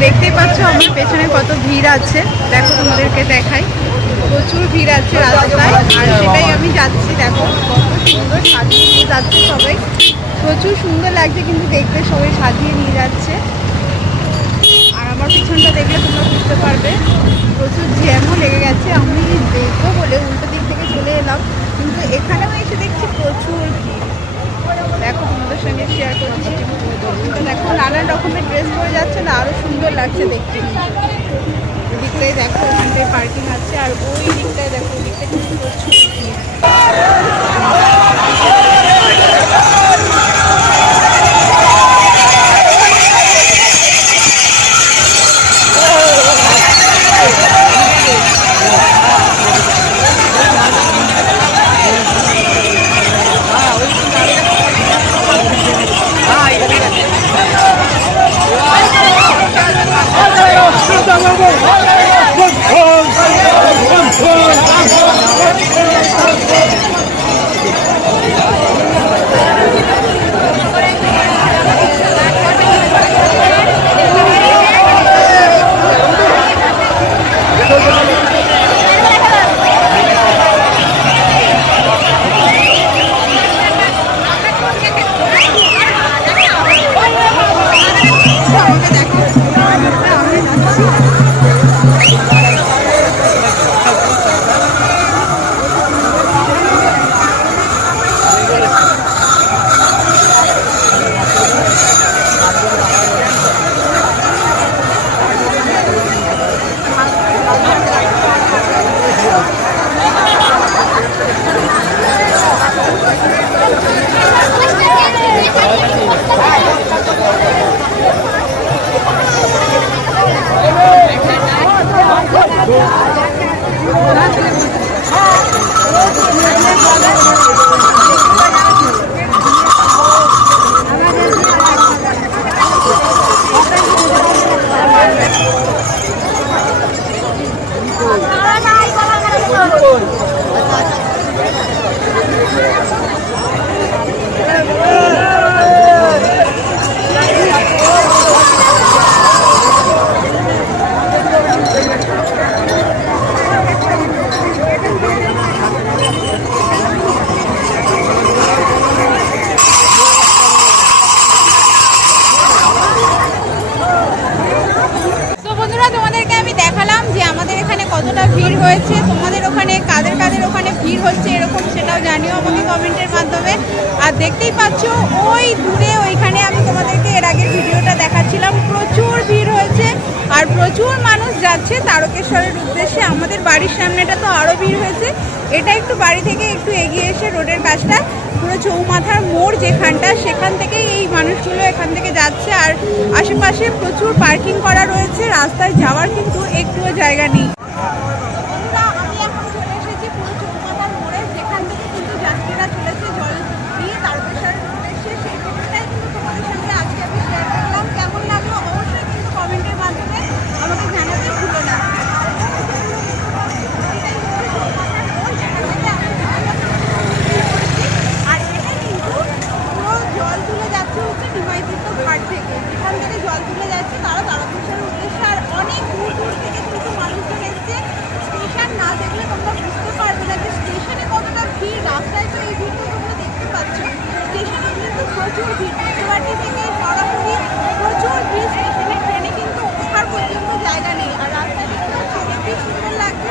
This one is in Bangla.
পাচ্ছ আমার পেছনে কত ভিড় আছে। দেখো তোমাদেরকে দেখাই। প্রচুর ভিড় আছে রাস্তায়। আর সেটাই আমি যাচ্ছি, দেখো। কত সুন্দর সাজিয়ে নিয়ে যাচ্ছে সবাই। প্রচুর সুন্দর লাগছে, কিন্তু দেখতে সবাই সাজিয়ে নিয়ে যাচ্ছে। আর আমার পিছনটা দেখলে তোমরা বুঝতে পারবে। প্রচুর জ্যামও লেগে গেছে। আমি দেখব বলে উল্টো দিক থেকে চলে এলাম। কিন্তু এখানেও এসে দেখছি প্রচুর ভিড়। দেখো, তোমাদের সঙ্গে শেয়ার করছি তো দেখো, নানান রকমের ড্রেস পরে যাচ্ছে না আরও সুন্দর লাগছে দেখতে। এদিকটায় দেখো, ওখানটায় পার্কিং আছে, আর ওই দিকটায় দেখো ওই দিকটা প্রচুর দেখালাম যে আমাদের এখানে কতটা ভিড় হয়েছে, তোমাদের ওখানে কাদের কাদের ওখানে ভিড় হচ্ছে এরকম সেটাও জানিও আমাকে কমেন্টের মাধ্যমে। আর দেখতেই পাচ্ছ, ওই দূরে ওইখানে আমি তোমাদেরকে এর আগের ভিডিওটা দেখাচ্ছিলাম, প্রচুর ভিড় হয়েছে। আর প্রচুর মানুষ যাচ্ছে তারকেশ্বরের উদ্দেশ্যে। আমাদের বাড়ির সামনেটা তো হয়েছে এটা একটু বাড়ি থেকে একটু এগিয়ে এসে রোডের পাশটা পুরো চৌমাথার মোড় যেখানটা, সেখান থেকে এই মানুষগুলো এখান থেকে যাচ্ছে। আর আশেপাশে প্রচুর পার্কিং করা রয়েছে, রাস্তায় যাওয়ার কিন্তু একটুও জায়গা নেই। রাস্তায় দেখতে পাচ্ছ। স্টেশনে কিন্তু প্রচুর ভিড়। গুয়াহাটি থেকে সরাসরি প্রচুর ভিড়। স্টেশনে ট্রেনে কিন্তু ওঠার পর্যন্ত জায়গা নেই। আর রাস্তায় কিন্তু সুন্দর লাগছে।